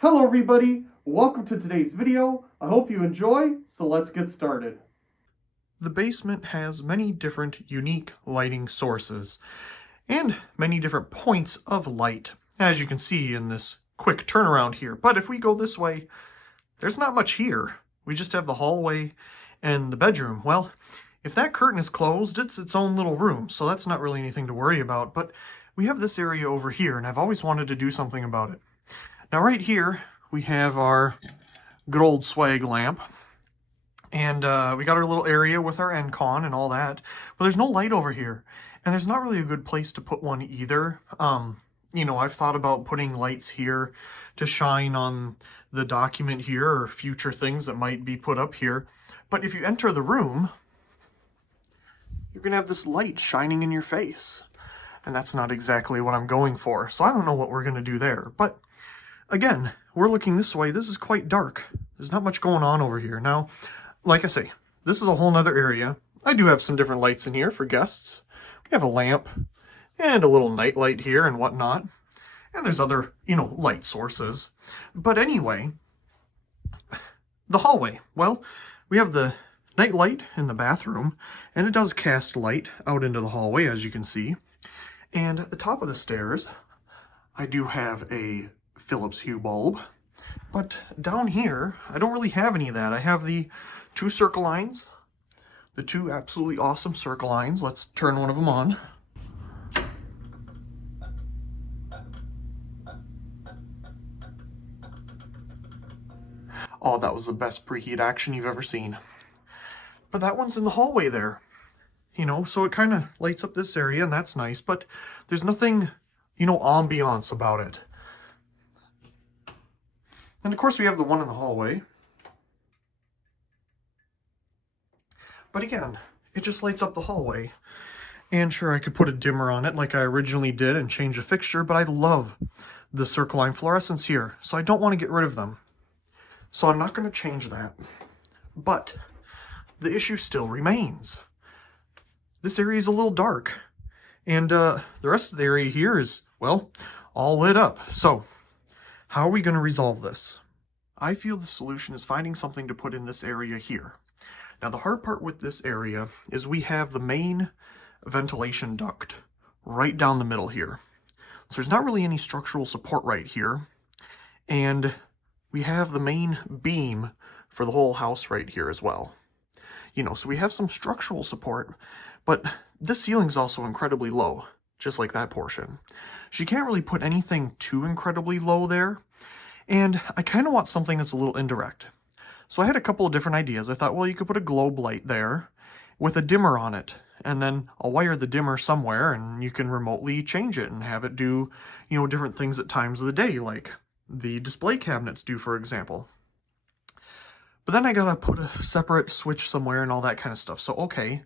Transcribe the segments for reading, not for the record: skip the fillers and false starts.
Hello everybody, welcome to today's video. I hope you enjoy, so let's get started. The basement has many different unique lighting sources and many different points of light, as you can see in this quick turnaround here. But if we go this way, there's not much here. We just have the hallway and the bedroom. Well, if that curtain is closed, it's its own little room, so that's not really anything to worry about. But we have this area over here, and I've always wanted to do something about it. Now right here, we have our good old swag lamp. And we got our little area with our end con and all that. But there's no light over here. And there's not really a good place to put one either. You know, I've thought about putting lights here to shine on the document here or future things that might be put up here. But if you enter the room, you're going to have this light shining in your face. And that's not exactly what I'm going for. So I don't know what we're going to do there. But again, we're looking this way. This is quite dark. There's not much going on over here. Now, like I say, this is a whole nother area. I do have some different lights in here for guests. We have a lamp and a little night light here and whatnot. And there's other, light sources. But anyway, the hallway. Well, we have the night light in the bathroom, and it does cast light out into the hallway, as you can see. And at the top of the stairs, I do have a Philips Hue bulb. But down here, I don't really have any of that. I have the two circle lines, the two absolutely awesome circle lines. Let's turn one of them on. Oh, that was the best preheat action you've ever seen. But that one's in the hallway there, so it kind of lights up this area, and that's nice, but there's nothing, ambiance about it. And of course we have the one in the hallway. But again, it just lights up the hallway. And sure, I could put a dimmer on it like I originally did and change the fixture, but I love the circle line fluorescents here, so I don't want to get rid of them. So I'm not going to change that. But the issue still remains. This area is a little dark. And the rest of the area here is, well, all lit up. So how are we going to resolve this? I feel the solution is finding something to put in this area here. Now the hard part with this area is we have the main ventilation duct right down the middle here. So there's not really any structural support right here. And we have the main beam for the whole house right here as well. So we have some structural support, but this ceiling's also incredibly low, just like that portion. So you can't really put anything too incredibly low there. And I kind of want something that's a little indirect. So I had a couple of different ideas. I thought, well, you could put a globe light there with a dimmer on it, and then I'll wire the dimmer somewhere, and you can remotely change it and have it do, different things at times of the day, like the display cabinets do, for example. But then I gotta put a separate switch somewhere and all that kind of stuff. So, okay,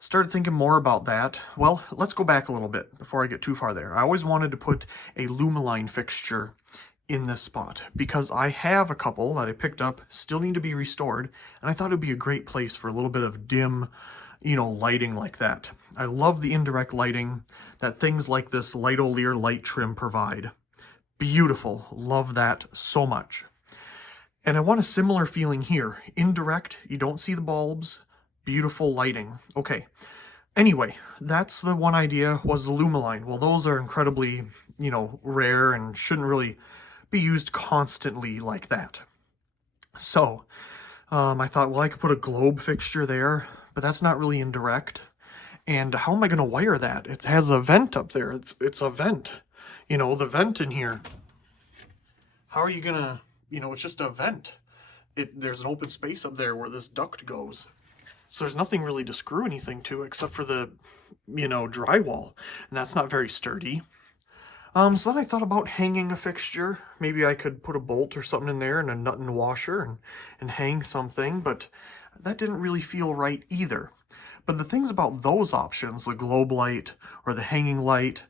started thinking more about that. Well, let's go back a little bit before I get too far there. I always wanted to put a Lumaline fixture in this spot because I have a couple that I picked up, still need to be restored, and I thought it would be a great place for a little bit of dim, lighting like that. I love the indirect lighting that things like this Lightolier light trim provide. Beautiful. Love that so much. And I want a similar feeling here. Indirect, you don't see the bulbs, beautiful lighting. Okay. Anyway, that's the one idea, was the Lumaline. Well, those are incredibly, rare and shouldn't really be used constantly like that. So, I thought, well, I could put a globe fixture there, but that's not really indirect. And how am I going to wire that? It has a vent up there. It's a vent. The vent in here. How are you going to, it's just a vent. There's an open space up there where this duct goes. So there's nothing really to screw anything to except for the, drywall. And that's not very sturdy. So then I thought about hanging a fixture. Maybe I could put a bolt or something in there and a nut and washer and hang something, but that didn't really feel right either. But the things about those options, the globe light or the hanging light,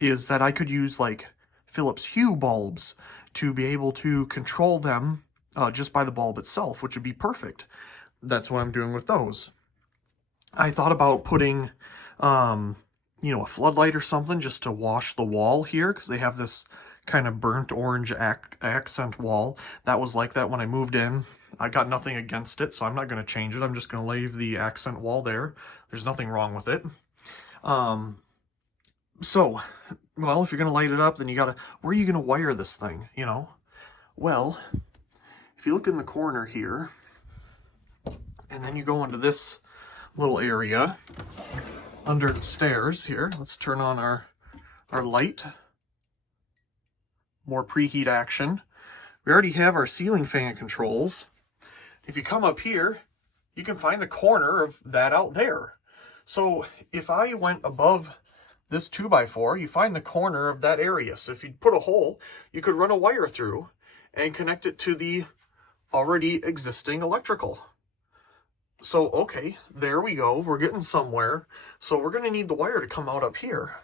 is that I could use like Philips Hue bulbs to be able to control them just by the bulb itself, which would be perfect. That's what I'm doing with those. I thought about putting a floodlight or something just to wash the wall here, because they have this kind of burnt orange accent wall. That was like that when I moved in. I got nothing against it, so I'm not going to change it. I'm just going to leave the accent wall there. There's nothing wrong with it. So, well, if you're going to light it up, then you got to, where are you going to wire this thing, you know? Well, if you look in the corner here, and then you go into this little area under the stairs here. Let's turn on our light. More preheat action. We already have our ceiling fan controls. If you come up here, you can find the corner of that out there. So if I went above this 2x4, you find the corner of that area. So if you put a hole, you could run a wire through and connect it to the already existing electrical. So, okay, there we go. We're getting somewhere. So we're going to need the wire to come out up here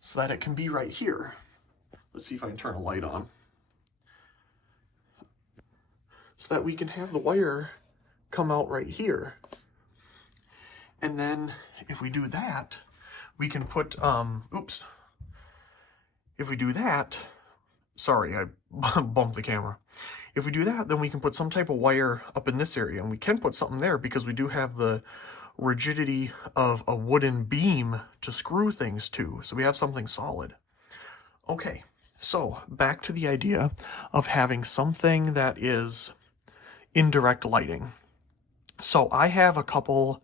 so that it can be right here. Let's see if I can turn a light on. So that we can have the wire come out right here. And then if we do that, we can put, if we do that, sorry, I bumped the camera. If we do that, then we can put some type of wire up in this area, and we can put something there because we do have the rigidity of a wooden beam to screw things to, so we have something solid. Okay, so back to the idea of having something that is indirect lighting. So I have a couple,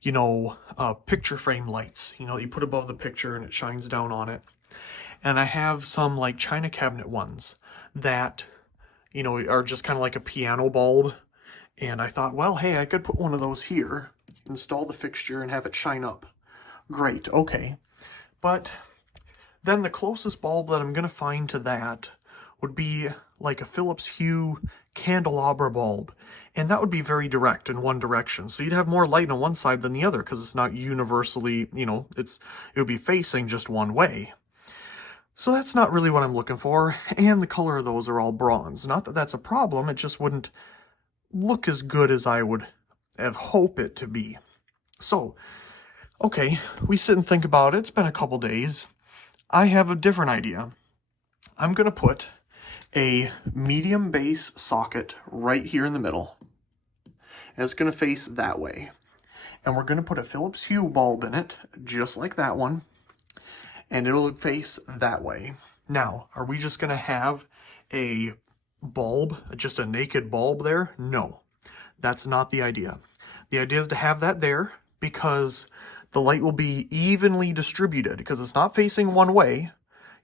you know, picture frame lights, you know, you put above the picture and it shines down on it. And I have some like china cabinet ones that, you know, are just kind of like a piano bulb. And I thought, well, hey, I could put one of those here, install the fixture and have it shine up. Great, okay. But then the closest bulb that I'm going to find to that would be like a Philips Hue candelabra bulb. And that would be very direct in one direction. So you'd have more light on one side than the other because it's not universally, you know, it would be facing just one way. So that's not really what I'm looking for. And the color of those are all bronze. Not that that's a problem, it just wouldn't look as good as I would have hoped it to be. So, okay, we sit and think about it. It's been a couple days. I have a different idea. I'm going to put a medium base socket right here in the middle. And it's going to face that way. And we're going to put a Philips Hue bulb in it, just like that one. And it'll face that way. Now, are we just going to have a bulb, just a naked bulb there? No, that's not the idea. The idea is to have that there because the light will be evenly distributed because it's not facing one way.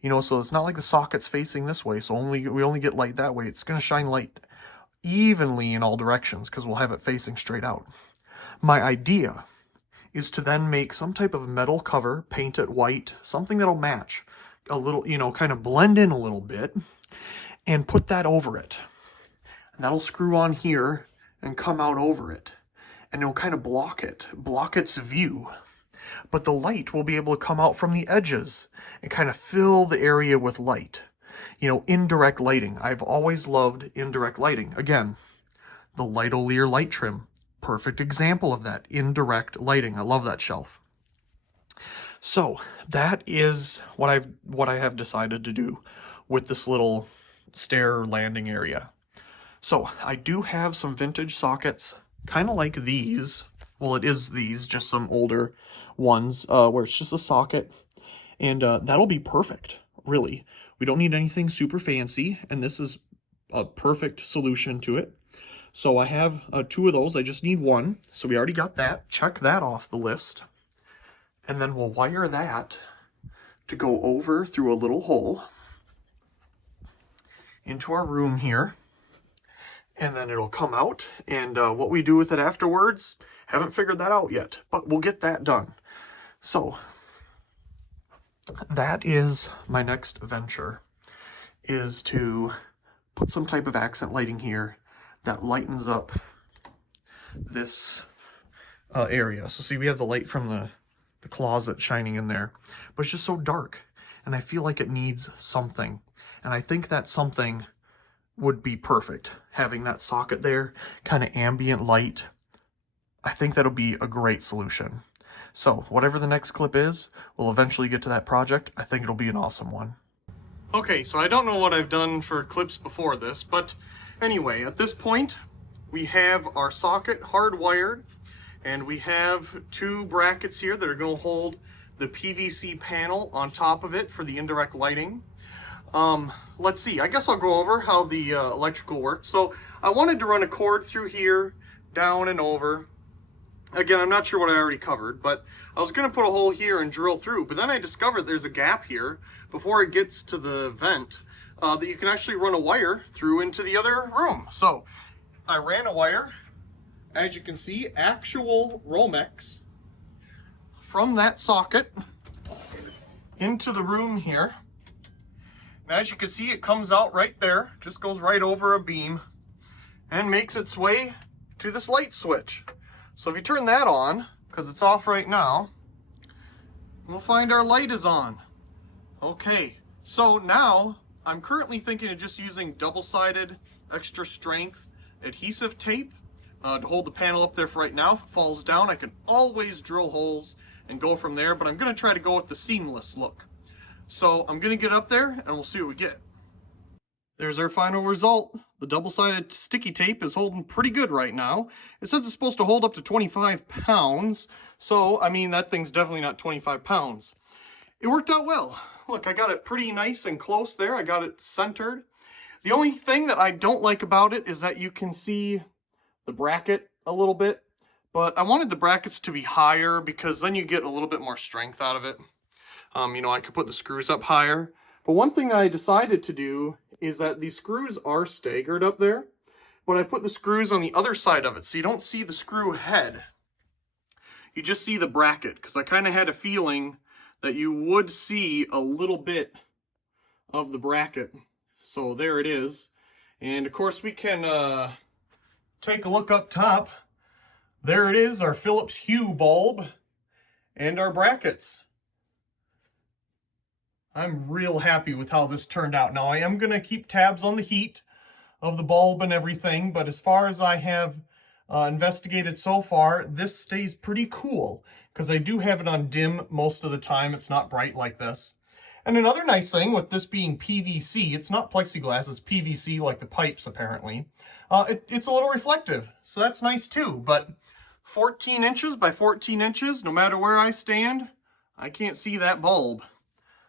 You know, so it's not like the socket's facing this way, so we only get light that way. It's going to shine light evenly in all directions because we'll have it facing straight out. My idea is to then make some type of metal cover, paint it white, something that'll match a little, you know, kind of blend in a little bit, and put that over it. And that'll screw on here and come out over it. And it'll kind of block its view. But the light will be able to come out from the edges and kind of fill the area with light. You know, indirect lighting. I've always loved indirect lighting. Again, the Lightolier light trim. Perfect example of that. Indirect lighting. I love that shelf. So that is what I have decided to do with this little stair landing area. So I do have some vintage sockets, kind of like these. Well, it is these, just some older ones where it's just a socket. And that'll be perfect, really. We don't need anything super fancy, and this is a perfect solution to it. So I have 2 of those. I just need 1. So we already got that. Check that off the list. And then we'll wire that to go over through a little hole into our room here. And then it'll come out. And what we do with it afterwards, haven't figured that out yet. But we'll get that done. So that is my next venture, is to put some type of accent lighting here that lightens up this area. So see, we have the light from the closet shining in there, but it's just so dark, and I feel like it needs something. And I think that something would be perfect. Having that socket there, kind of ambient light, I think that'll be a great solution. So whatever the next clip is, we'll eventually get to that project. I think it'll be an awesome one. Okay, so I don't know what I've done for clips before this, but anyway, at this point, we have our socket hardwired, and we have two brackets here that are going to hold the PVC panel on top of it for the indirect lighting. Let's see, I guess I'll go over how the electrical works. So I wanted to run a cord through here, down and over. Again, I'm not sure what I already covered, but I was going to put a hole here and drill through, but then I discovered there's a gap here before it gets to the vent that you can actually run a wire through into the other room. So I ran a wire, as you can see, actual Romex from that socket into the room here. And as you can see, it comes out right there, just goes right over a beam and makes its way to this light switch. So if you turn that on, because it's off right now, we'll find our light is on. Okay, so now I'm currently thinking of just using double-sided extra strength adhesive tape to hold the panel up there for right now. If it falls down, I can always drill holes and go from there, but I'm going to try to go with the seamless look. So I'm going to get up there and we'll see what we get. There's our final result. The double-sided sticky tape is holding pretty good right now. It says it's supposed to hold up to 25 pounds. So, I mean, that thing's definitely not 25 pounds. It worked out well. Look, I got it pretty nice and close there. I got it centered. The only thing that I don't like about it is that you can see the bracket a little bit. But I wanted the brackets to be higher because then you get a little bit more strength out of it. You know, I could put the screws up higher. But one thing I decided to do is that these screws are staggered up there, but I put the screws on the other side of it, so you don't see the screw head. You just see the bracket, because I kind of had a feeling that you would see a little bit of the bracket. So there it is. And of course we can take a look up top. There it is, our Philips Hue bulb and our brackets. I'm real happy with how this turned out. Now, I am going to keep tabs on the heat of the bulb and everything, but as far as I have investigated so far, this stays pretty cool because I do have it on dim most of the time. It's not bright like this. And another nice thing with this being PVC, it's not plexiglass, it's PVC like the pipes apparently. It's a little reflective, so that's nice too. But 14 inches by 14 inches, no matter where I stand, I can't see that bulb.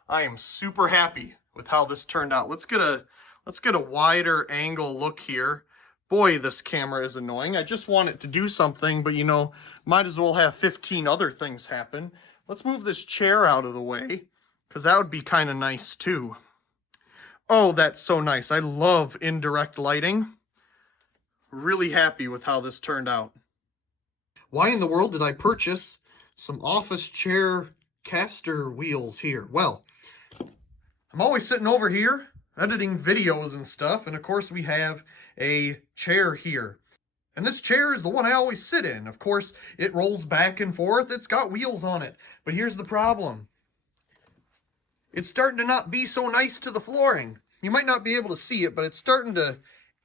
I am super happy with how this turned out. Let's get a wider angle look here. Boy, this camera is annoying. I just want it to do something, but you know, might as well have 15 other things happen. Let's move this chair out of the way, because that would be kind of nice too. Oh, that's so nice. I love indirect lighting. Really happy with how this turned out. Why in the world did I purchase some office chair caster wheels here? Well, I'm always sitting over here editing videos and stuff, and of course we have a chair here. And this chair is the one I always sit in. Of course, it rolls back and forth. It's got wheels on it. But here's the problem. It's starting to not be so nice to the flooring. You might not be able to see it, but it's starting to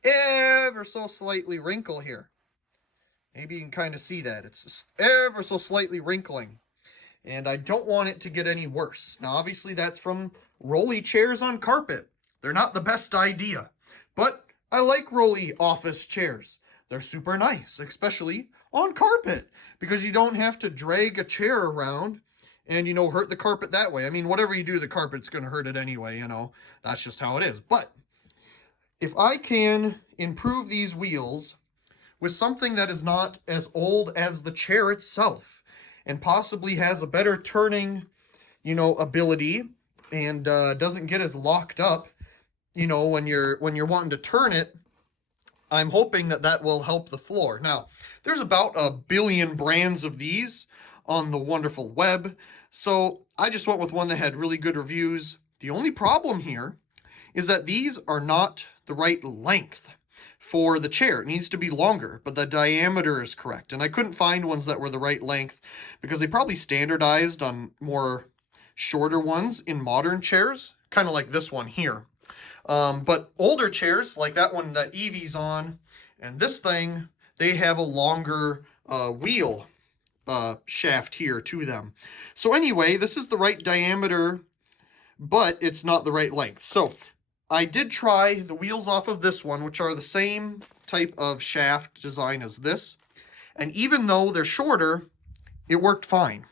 ever so slightly wrinkle here. Maybe you can kind of see that. It's ever so slightly wrinkling. And I don't want it to get any worse. Now, obviously, that's from rolly chairs on carpet. They're not the best idea. But I like rolly office chairs. They're super nice, especially on carpet, because you don't have to drag a chair around and, you know, hurt the carpet that way. I mean, whatever you do to the carpet's going to hurt it anyway, you know. That's just how it is. But if I can improve these wheels with something that is not as old as the chair itself, and possibly has a better turning, you know, ability, and doesn't get as locked up, you know, when you're wanting to turn it, I'm hoping that that will help the floor. Now, there's about 1 billion brands of these on the wonderful web, so I just went with one that had really good reviews. The only problem here is that these are not the right length for the chair. It needs to be longer, but the diameter is correct. And I couldn't find ones that were the right length because they probably standardized on more shorter ones in modern chairs, kind of like this one here. But older chairs, like that one that Evie's on, and this thing, they have a longer wheel shaft here to them. So anyway, this is the right diameter, but it's not the right length. So I did try the wheels off of this one, which are the same type of shaft design as this. And even though they're shorter, it worked fine.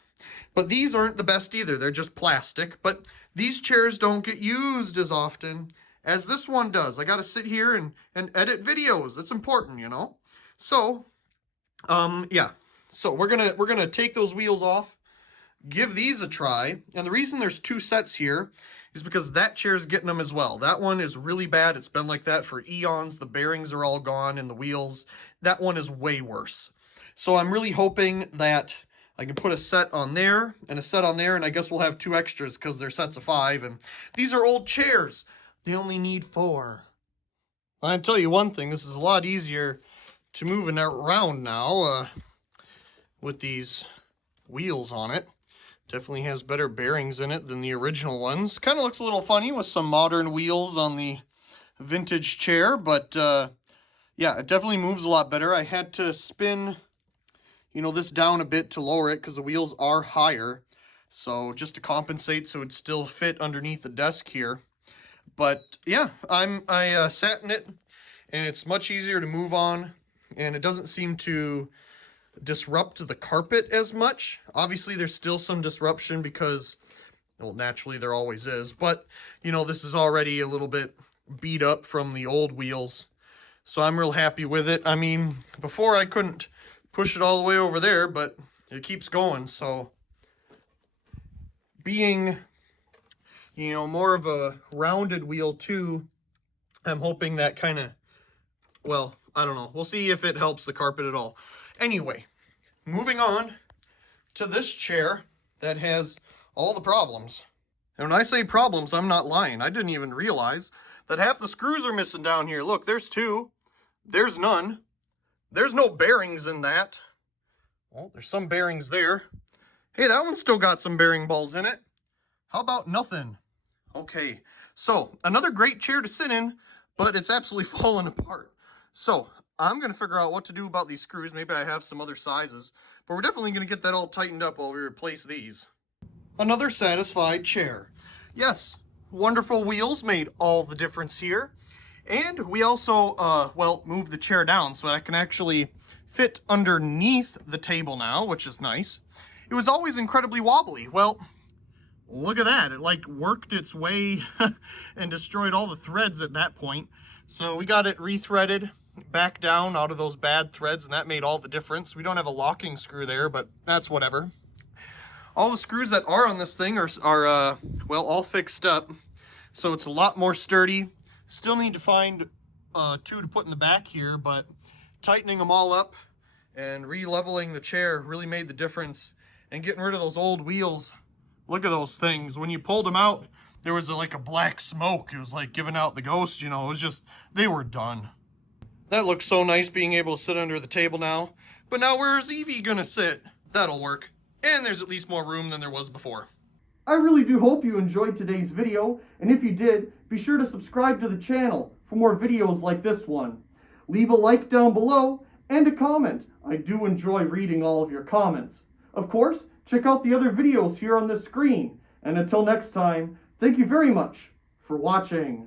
But these aren't the best either. They're just plastic. But these chairs don't get used as often as this one does. I got to sit here and edit videos. It's important, you know. So, yeah. So we're gonna take those wheels off, give these a try. And the reason there's two sets here is because that chair's getting them as well. That one is really bad. It's been like that for eons. The bearings are all gone in the wheels. That one is way worse. So I'm really hoping that I can put a set on there and a set on there, and I guess we'll have two extras because they're sets of 5. And these are old chairs. They only need 4. I'll tell you one thing. This is a lot easier to move around now with these wheels on it. Definitely has better bearings in it than the original ones. Kind of looks a little funny with some modern wheels on the vintage chair, but yeah, it definitely moves a lot better. I had to spin, you know, this down a bit to lower it because the wheels are higher. So just to compensate so it'd still fit underneath the desk here. But yeah, I sat in it and it's much easier to move on, and it doesn't seem to disrupt the carpet as much. Obviously there's still some disruption because, well, naturally there always is, but you know, this is already a little bit beat up from the old wheels. So I'm real happy with it. I mean, before I couldn't push it all the way over there, but it keeps going. So being, you know, more of a rounded wheel too, I'm hoping that kind of, well, I don't know. We'll see if it helps the carpet at all. Anyway, moving on to this chair that has all the problems. And when I say problems, I'm not lying. I didn't even realize that half the screws are missing down here. Look, there's 2. There's none. There's no bearings in that. Well, there's some bearings there. Hey, that one's still got some bearing balls in it. How about nothing? Okay, so another great chair to sit in, but it's absolutely falling apart. So I'm going to figure out what to do about these screws. Maybe I have some other sizes, but we're definitely going to get that all tightened up while we replace these. Another satisfied chair. Yes, wonderful wheels made all the difference here. And we also, well, moved the chair down so I can actually fit underneath the table now, which is nice. It was always incredibly wobbly. Well, look at that. It like worked its way and destroyed all the threads at that point. So we got it rethreaded back down out of those bad threads, and that made all the difference. We don't have a locking screw there, but that's whatever. All the screws that are on this thing are well, all fixed up. So it's a lot more sturdy. Still need to find 2 to put in the back here, but tightening them all up and re-leveling the chair really made the difference. And getting rid of those old wheels, look at those things. When you pulled them out, there was like a black smoke. It was like giving out the ghost, you know. It was just, they were done. That looks so nice being able to sit under the table now. But now where's Evie gonna sit? That'll work. And there's at least more room than there was before. I really do hope you enjoyed today's video, and if you did, be sure to subscribe to the channel for more videos like this one. Leave a like down below and a comment. I do enjoy reading all of your comments. Of course, check out the other videos here on the screen. And until next time, thank you very much for watching.